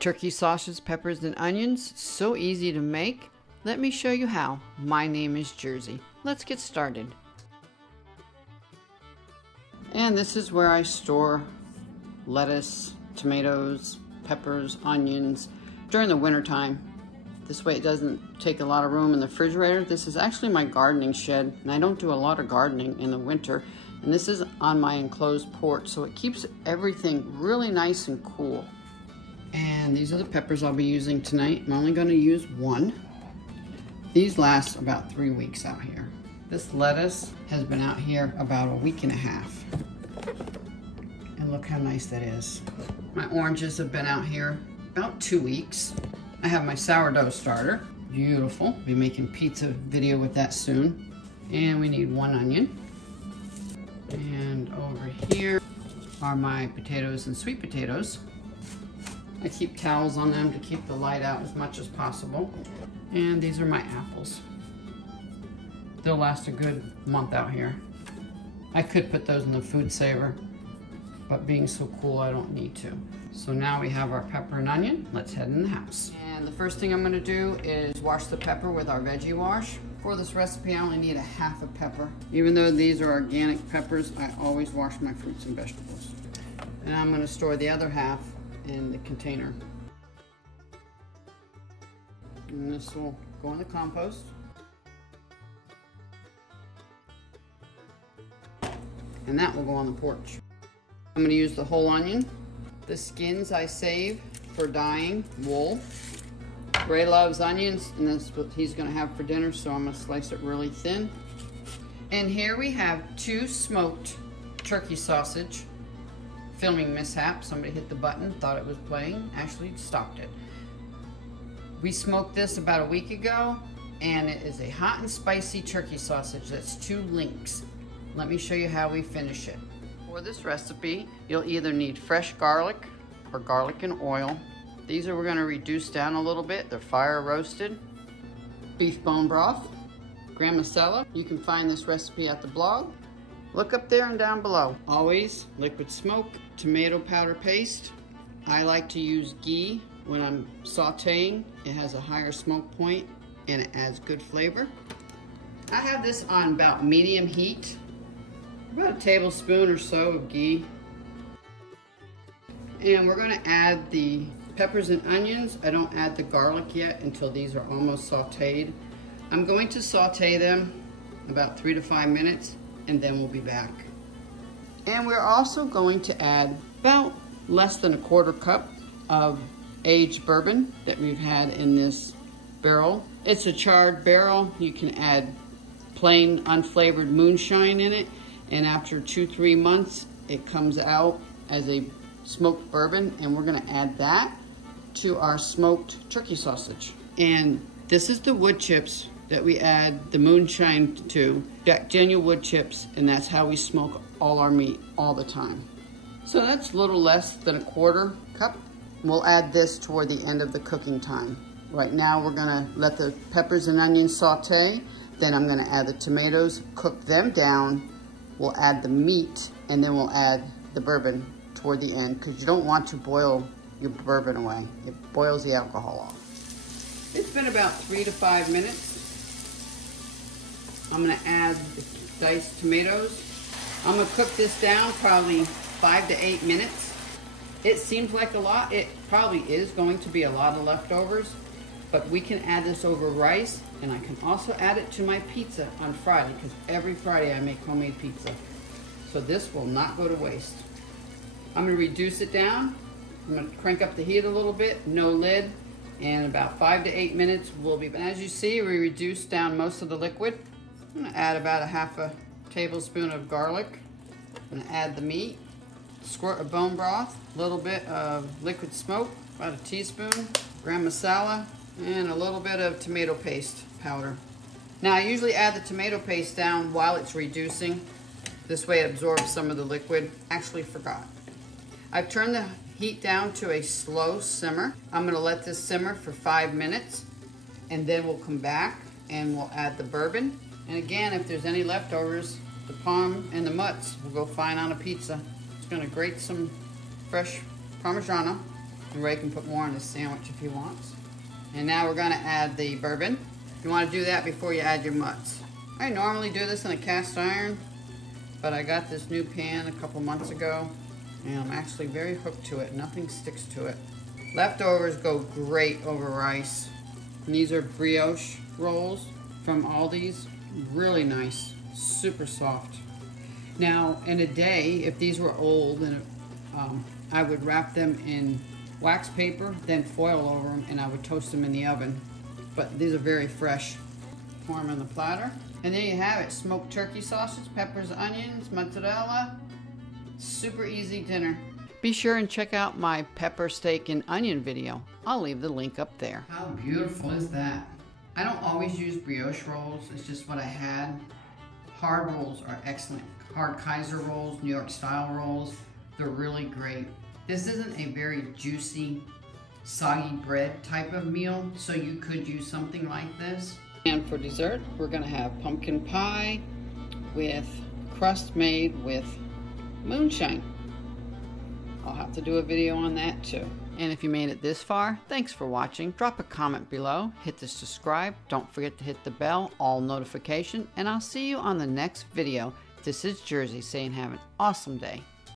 Turkey sausage, peppers, and onions. So easy to make. Let me show you how. My name is Jersey. Let's get started. And this is where I store lettuce, tomatoes, peppers, onions during the winter time. This way it doesn't take a lot of room in the refrigerator. This is actually my gardening shed, and I don't do a lot of gardening in the winter. And this is on my enclosed porch, so it keeps everything really nice and cool. And these are the peppers I'll be using tonight. I'm only going to use one. These last about 3 weeks out here. This lettuce has been out here about a week and a half. And look how nice that is. My oranges have been out here about 2 weeks. I have my sourdough starter. Beautiful. Be making pizza video with that soon. And we need 1 onion. And over here are my potatoes and sweet potatoes. I keep towels on them to keep the light out as much as possible. And these are my apples. They'll last a good month out here. I could put those in the food saver, but being so cool, I don't need to. So now we have our pepper and onion. Let's head in the house. And the first thing I'm gonna do is wash the pepper with our veggie wash. For this recipe, I only need a half a pepper. Even though these are organic peppers, I always wash my fruits and vegetables. And I'm gonna store the other half in the container. And this will go in the compost. And that will go on the porch. I'm gonna use the whole onion. The skins I save for dyeing wool. Ray loves onions, and that's what he's gonna have for dinner, so I'm gonna slice it really thin. And here we have 2 smoked turkey sausage. Filming mishap, somebody hit the button, thought it was playing, actually stopped it. We smoked this about a week ago, and it is a hot and spicy turkey sausage. That's 2 links. Let me show you how we finish it. For this recipe, you'll either need fresh garlic or garlic and oil. These we're gonna reduce down a little bit. They're fire roasted. Beef bone broth, garam masala. You can find this recipe at the blog. Look up there and down below. Always liquid smoke, tomato powder paste. I like to use ghee when I'm sauteing. It has a higher smoke point and it adds good flavor. I have this on about medium heat. About a tablespoon or so of ghee. And we're gonna add the peppers and onions. I don't add the garlic yet until these are almost sauteed. I'm going to saute them about 3 to 5 minutes, and then we'll be back. And we're also going to add about less than a 1/4 cup of aged bourbon that we've had in this barrel. It's a charred barrel. You can add plain unflavored moonshine in it, and after 2-3 months it comes out as a smoked bourbon, and we're gonna add that to our smoked turkey sausage. And this is the wood chips that we add the moonshine to, Jack Daniel wood chips, and that's how we smoke all our meat all the time. So that's a little less than a 1/4 cup. We'll add this toward the end of the cooking time. Right now we're gonna let the peppers and onions saute, then I'm gonna add the tomatoes, cook them down, we'll add the meat, and then we'll add the bourbon toward the end, because you don't want to boil your bourbon away. It boils the alcohol off. It's been about 3 to 5 minutes. I'm gonna add the diced tomatoes. I'm gonna cook this down probably 5 to 8 minutes. It seems like a lot. It probably is going to be a lot of leftovers, but we can add this over rice, and I can also add it to my pizza on Friday, because every Friday I make homemade pizza. So this will not go to waste. I'm gonna reduce it down. I'm gonna crank up the heat a little bit, no lid, and about 5 to 8 minutes we'll be back. As you see, we reduced down most of the liquid. I'm gonna add about a 1/2 tablespoon of garlic. I'm gonna add the meat, squirt of bone broth, a little bit of liquid smoke, about a teaspoon, garam masala, and a little bit of tomato paste powder. Now I usually add the tomato paste down while it's reducing. This way it absorbs some of the liquid. Actually forgot. I've turned the heat down to a slow simmer. I'm gonna let this simmer for 5 minutes, and then we'll come back and we'll add the bourbon. And again, if there's any leftovers, the palm and the mutts will go fine on a pizza. Just gonna grate some fresh Parmigiano. And Ray can put more on his sandwich if he wants. And now we're gonna add the bourbon. You wanna do that before you add your mutts. I normally do this in a cast iron, but I got this new pan a couple months ago, and I'm actually very hooked to it. Nothing sticks to it. Leftovers go great over rice. And these are brioche rolls from Aldi's. Really nice, super soft. Now, in a day, if these were old, and I would wrap them in wax paper, then foil over them, and I would toast them in the oven. But these are very fresh. Pour them in the platter. And there you have it, smoked turkey sausage, peppers, onions, mozzarella. Super easy dinner. Be sure and check out my pepper, steak, and onion video. I'll leave the link up there. How beautiful is that? I don't always use brioche rolls, it's just what I had. Hard rolls are excellent. Hard Kaiser rolls, New York style rolls, they're really great. This isn't a very juicy, soggy bread type of meal, so you could use something like this. And for dessert, we're gonna have pumpkin pie with crust made with moonshine. I'll have to do a video on that too. And if you made it this far, thanks for watching. Drop a comment below, hit the subscribe, don't forget to hit the bell, all notification, and I'll see you on the next video. This is Jersey saying have an awesome day.